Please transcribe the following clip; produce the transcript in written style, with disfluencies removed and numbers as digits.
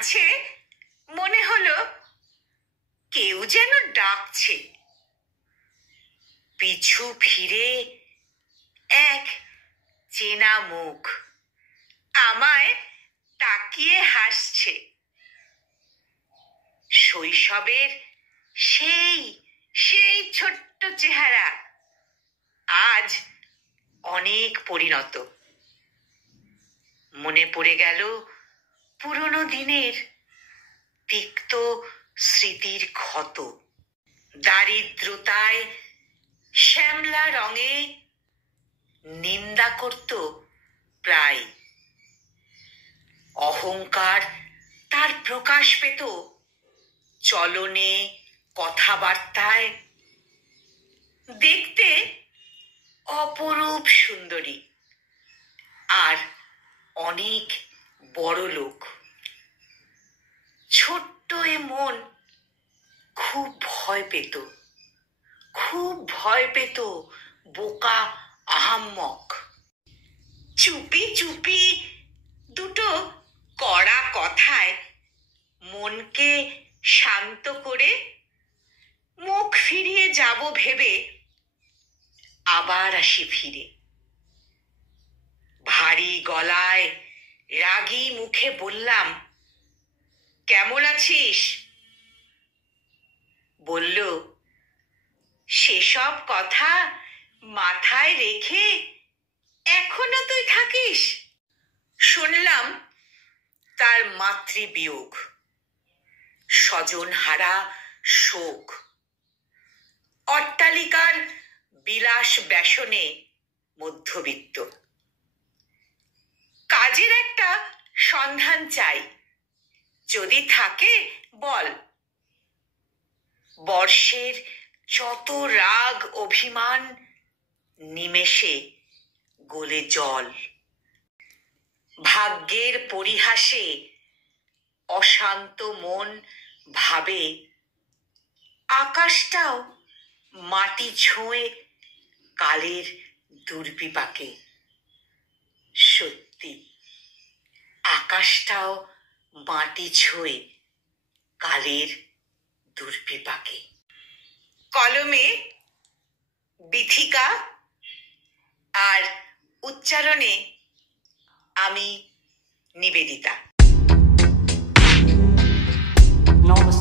মাঝে মনে হলো কেউ যেন ডাকছে। পিছু ফিরে এক চেনা মুখ আমায় তাকিয়ে হাসছে। শৈশবের সেই সেই ছোট্ট চেহারা আজ অনেক পরিণত। মনে পড়ে গেল পুরনো দিনের তিক্ত স্মৃতির ক্ষত। দারিদ্রতায় শ্যামলা রঙে নিন্দা করত প্রায়। অহংকার তার প্রকাশ পেত চলনে, কথাবার্তায়। দেখতে অপরূপ সুন্দরী আর অনেক বড় লোক। ছোট্ট এ মন খুব ভয় পেত, খুব ভয় পেত বোকা আহাম্মক। চুপি চুপি দুটো কড়া কথায় মনকে শান্ত করে মুখ ফিরিয়ে যাব ভেবে আবার আসি ফিরে। ভারী গলায় রাগী মুখে বললাম, কেমন আছিস? বলল, সেসব কথা মাথায় রেখে এখনো তুই থাকিস? শুনলাম তার মাতৃবিয়োগ, স্বজনহারা শোক। অট্টালিকার বিলাস ব্যসনে মধ্যবিত্ত। কাজের একটা সন্ধান চাই, যদি থাকে বল। বর্ষের যত রাগ অভিমান নিমেষে গলে জল। ভাগ্যের পরিহাসে অশান্ত মন ভাবে আকাশটাও মাটি ছোঁয়ে কালের দুর্বিপাকে। সত্যি আকাশটাও মাটি ছোঁয়ে কালের দুর্বিপাকে। কলমে বিথিকা আর উচ্চারণে আমি নিবেদিতা। নমস্কার।